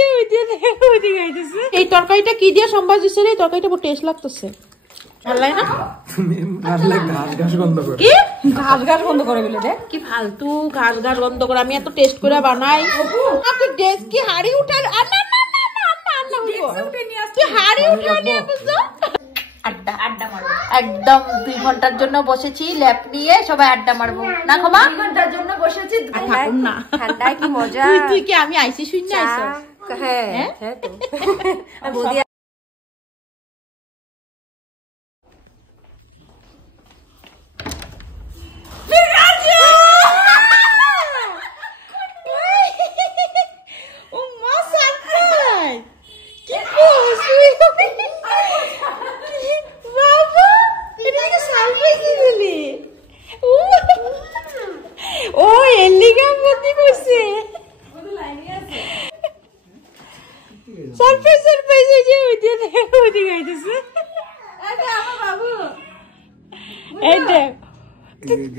যে ওইদিকে আইতেছে। এই তরকারিটা কি দিয়ে সম্বাস দিছে রে? তরকারিটা খুব টেস্ট লাগতেছে। ভালাই না? তুমি রান্না ঘাস গন্ধ করে। কি ঘাস বন্ধ করে বলে রে? কি ফালতু ঘাস বন্ধ করে? আমি এত টেস্ট করে বানাই। আপনি ডেস্ক কি হাড়ি উঠাল? না না না না না না ডেস্ক উঠে নিয়ে আসছে। হাড়ি উঠে নিয়ে আসছে। আড্ডা মারবো একদম 2 ঘন্টার জন্য বসেছি ল্যাপ নিয়ে সবাই আড্ডা মারবো না ক্ষমা 2 ঘন্টার জন্য বসেছি থাকুন না ঠান্ডায় কি মজা তুই কি আমি আইছি শুনতে আইছো হ্যাঁ হ্যাঁ তো বৌদি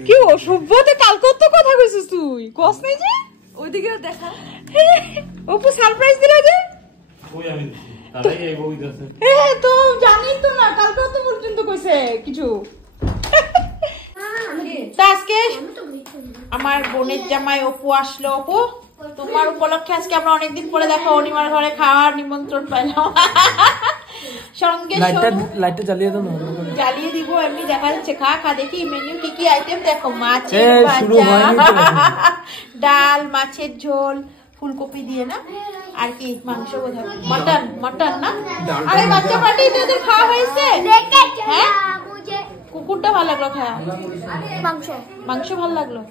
কি অসভ্যতে কালকে তো কথা কইছিস তুই কস নাই যে ওইদিকেও দেখা অপু সারপ্রাইজ দিলা যে কই আমি তারাই এই বই দিছে তো জানি তো না কালকে তো পর্যন্ত কইছে কিছু আজকে আমার বোনের জামাই অপু আসলো অপু তোমার উপলক্ষে আজকে আমরা অনেকদিন পরে দেখো অনিমার ঘরে খাওয়ার নিমন্ত্রণ পাইলাম সঙ্গে লাইটটা জ্বালিয়ে দাও না জ্বালিয়ে দিব এমনি দেখা যাচ্ছে খা খা দেখি মেনু কি কি আইটেম দেখো মাছের ভাজা ডাল মাছের ঝোল ফুলকপি দিয়ে না আর কি মাংস বোধহয় মটন না আরে বাচ্চা পার্টি তোদের খাওয়া হয়েছে হ্যাঁ কুকুরটা ভালো লাগলো খাওয়া মাংস ভালো লাগলো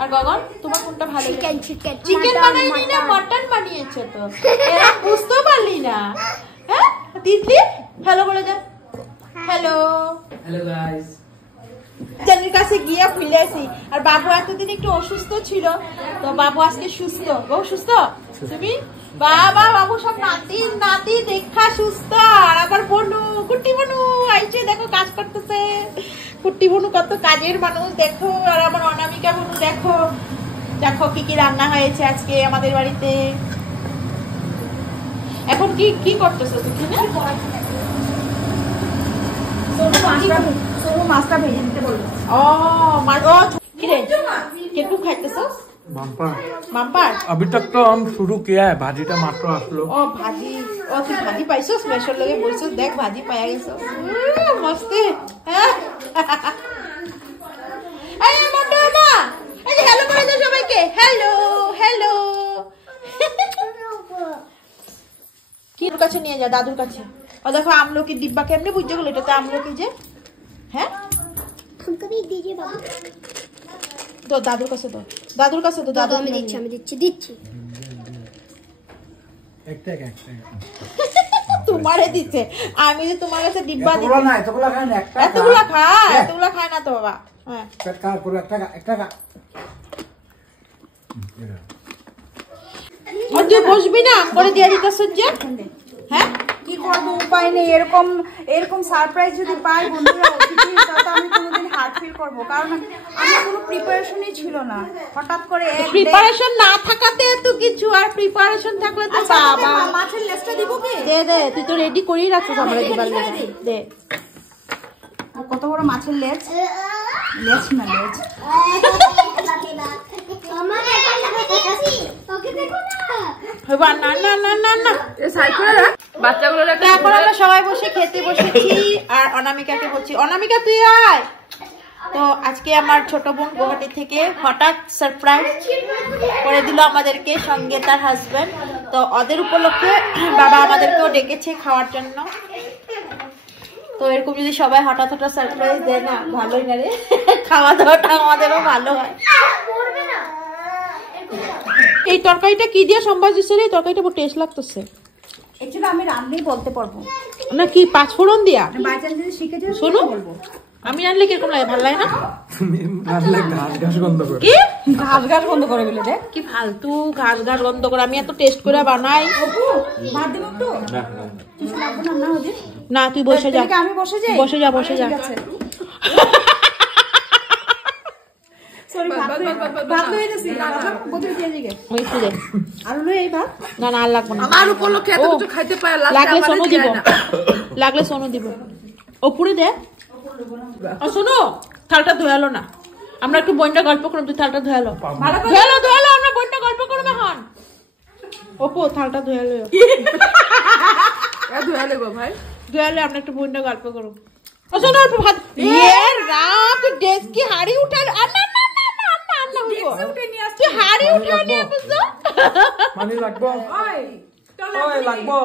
আর গগন তোমার কোনটা ভালো চিকেন বানাইনি না মটন বানিয়েছে তো এরা বুঝতে পারলি না হ্যাঁ দিদি হ্যালো বলে যা হ্যালো গাইস জানির কাছে গিয়ে ফিরে আসি আর বাবু এতদিন একটু অসুস্থ ছিল তো বাবু আজকে সুস্থ বহু সুস্থ তুমি বাবা বাবু সব নাতি দেখা সুস্থ আর আবার বনু কুটি বনু আইছে দেখো কাজ করতেছে কুটি বনু কত কাজের মানুষ দেখো আর আমার অনামিকা বনু দেখো দেখো কি কি রান্না হয়েছে আজকে আমাদের বাড়িতে এখন কি করতেছো তুমি মাছটা ভেজে দিতে বলবো কেটু খাইতেছো বাম্পার अभी तक तो हम शुरू किया है भाजीটা মাত্র আসলো ও ভাজি ও তুই ভাজি পাইছো স্পেশাল লগে বলছো দেখ ভাজি পাইয়া গেছো মস্ত হ্যাঁ এই মন্ডনা এই যে হ্যালো করে দাও সবাইকে হ্যালো হ্যালো কি কাছে নিয়ে যা দাদুর কাছে ও দেখো আমলকি ডিব্বা কেমনে বুঝে গেল এটাতে আমলকি যে হ্যাঁ ফুলকপি দিজে বাবু তো দাদুর কাছে তো দাদু আমি দিচ্ছি একটা তোমারে দিচ্ছে আমি যে তোমার কাছে ডিব্বা দিই না এতগুলা খায় না একটা এতগুলা খায় না তো বাবা হ্যাঁ পেটকা পুরো একটা আর তুই বসবি না করে দিয়ে দিতেছ যে হ্যাঁ কি করবো উপায় নেই এরকম সারপ্রাইজ যদি পাই বন্ধুরা অতিথি তাহলে আমি কোনোদিন হার্ট ফিল করবো কারণ আমার কোনো প্রিপারেশনই ছিল না হঠাৎ করে প্রিপারেশন না থাকাতে এত কিছু আর প্রিপারেশন থাকলে তো বাবা মাছের লেজটা দিব কি দে তুই তো রেডি করেই রাখছিস আমরা দিবার লাগে দে কত বড় মাছের লেজ না লেজ এখন আমরা সবাই বসে খেতে বসেছি আর অনামিকাকে বলছি অনামিকা তুই আয় তো আজকে আমার ছোট বোন গুয়াহাটি থেকে হঠাৎ সারপ্রাইজ করে দিল আমাদেরকে সঙ্গে তার হাজবেন্ড তো ওদের উপলক্ষে বাবা আমাদেরকেও ডেকেছে খাওয়ার জন্য তো এরকম যদি সবাই হঠাৎ সারপ্রাইজ দেয় না ভালোই না রে খাওয়া দাওয়াটা আমাদেরও ভালো হয় এই তরকারিটা কি দিয়ে সম্বাস দিছে রে তরকারিটা খুব টেস্ট লাগতেছে অ্যাকচুয়ালি আমি রান্নাই বলতে পারবো না কি 5 ফোড়ন দিয়া বাই চান্স যদি শিখে যাও শোনো আমি রান্নলে কিরকম লাগে ভালো লাগে না তুমি রান্না ঘাস গন্ধ করে কি ঘাস বন্ধ করে বলে রে কি ফালতু ঘাস গন্ধ করে আমি এত টেস্ট করে বানাই ভাত দেব একটু না কিছু লাগবে না না ওদের না তুই বসে যা আমি বসে যাই বসে যা সো সরি ভাত লয়ে যাচ্ছি বোতল দিয়ে দিকে ওই তো দে আর লয়ে এই ভাত না না আর লাগবে না আমার উপলক্ষে এত কিছু খাইতে পারে লাগলে সোনু দিব লাগলে সোনু দিব ওপরে দে আর শোনো থালটা ধোয়ালো না আমরা একটু বইনটা গল্প করব তুই থালটা ধোয়ালো ধোয়ালো আমরা বইনটা গল্প করব এখন ওপো থালটা ধোয়ালো ধুয়ালে গো ভাই ধোয়ালে আমরা একটু বইনটা গল্প করব ও শোনো অল্প ভাত এ রাত ডেস্ক কি হাড়ি উঠালো না না না না না না ডেস্কে উঠে নিয়ে আসছি তুই হাড়ি উঠা নিয়ে বুঝছো মানে লাগবো ওই ওই লাগবো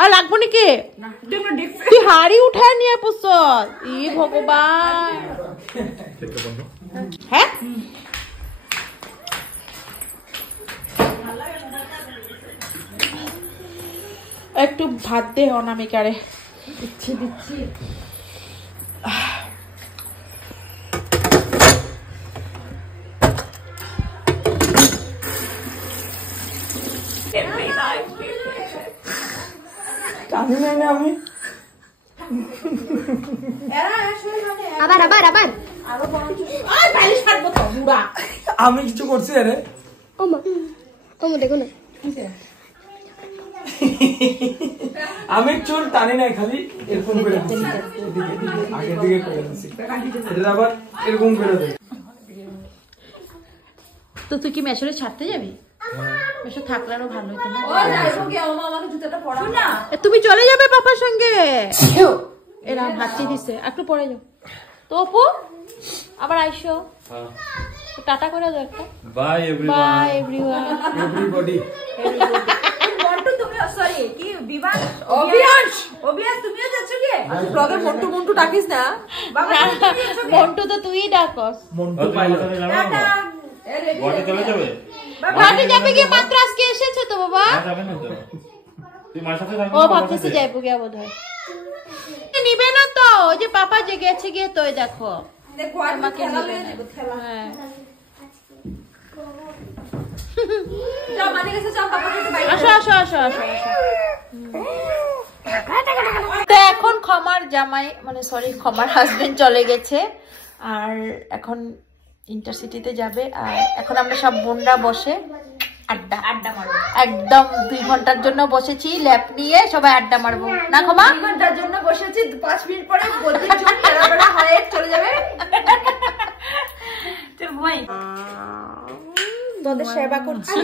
আর লাগবো নাকি তুই হাড়ি উঠা নিয়ে পুষ ই ভগবান হ্যাঁ একটু ভাত দে অনামিকারে দিচ্ছি আমি নাই না আমি আবার আবার আবার আর বাইরে ছাড়বো তো বুড়া আমি কিছু করছি আরে ওমা ওমা দেখো না আমি চুল টানি নাই খালি এরকম করে দিছি আগের দিকে করে দিছি এটা আবার এরকম করে দেই তো তুই কি মেশরে ছাড়তে যাবি মেশো থাকলে আরো ভালো হতো না আমাকে জুতাটা পরাও না তুমি চলে যাবে পাপার সঙ্গে এরা হাঁচি দিছে একটু পরে যাও তো অপু আবার আইসো টাটা করে দাও একটা bye bye everyone everybody Montu তুমি সরি কি বিমান অভিয়াংশ অভিয়াস তুমিও যাচ্ছ কি ব্লগের মন্টু মন্টু ডাকিস না মন্টু তো তুই ডাকস মন্টু পাইলো ঘরে চলে যাবে ঘাটে যাবে কি মাত্র আজকে এসেছে তো বাবা যাবে না তো তুই মার সাথে থাকবি ও ভাবতেছে যাইবো গিয়া বোধহয় নিবে না তো ওই যে পাপা যে গেছে গিয়ে তোই দেখো দেখো আর মা খেলা লয়ে যাব খেলা হ্যাঁ যাও মানে গেছে যাও পাপাকে একটু বাইরে আসো আসো আসো আসো তো এখন ক্ষমার জামাই মানে সরি ক্ষমার হাজবেন্ড চলে গেছে আর এখন ইন্টারসিটিতে যাবে আর এখন আমরা সব বোনরা বসে আড্ডা মারবো একদম 2 ঘন্টার জন্য বসেছি ল্যাপ নিয়ে সবাই আড্ডা মারবো না ক্ষমা 2 ঘন্টার জন্য বসেছি 5 মিনিট পরে বলতে চুপ বেলা হয়ে চলে যাবে চল ঘুমাই তোদের সেবা করছি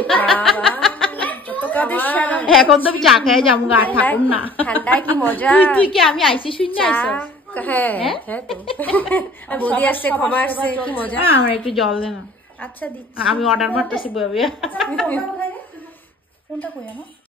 তোদের সেবা এখন তো আমি চা খেয়ে যাবো আর থাকুন না ঠান্ডায় কি মজা তুই কি আমি আইসি শুন না আইসো হ্যাঁ হ্যাঁ তো বৌদি আসছে ক্ষমা আসছে কি মজা আমার একটু জল দে না আচ্ছা দিচ্ছি আমি অর্ডার মারতেছি বইয়া কোনটা কই জানো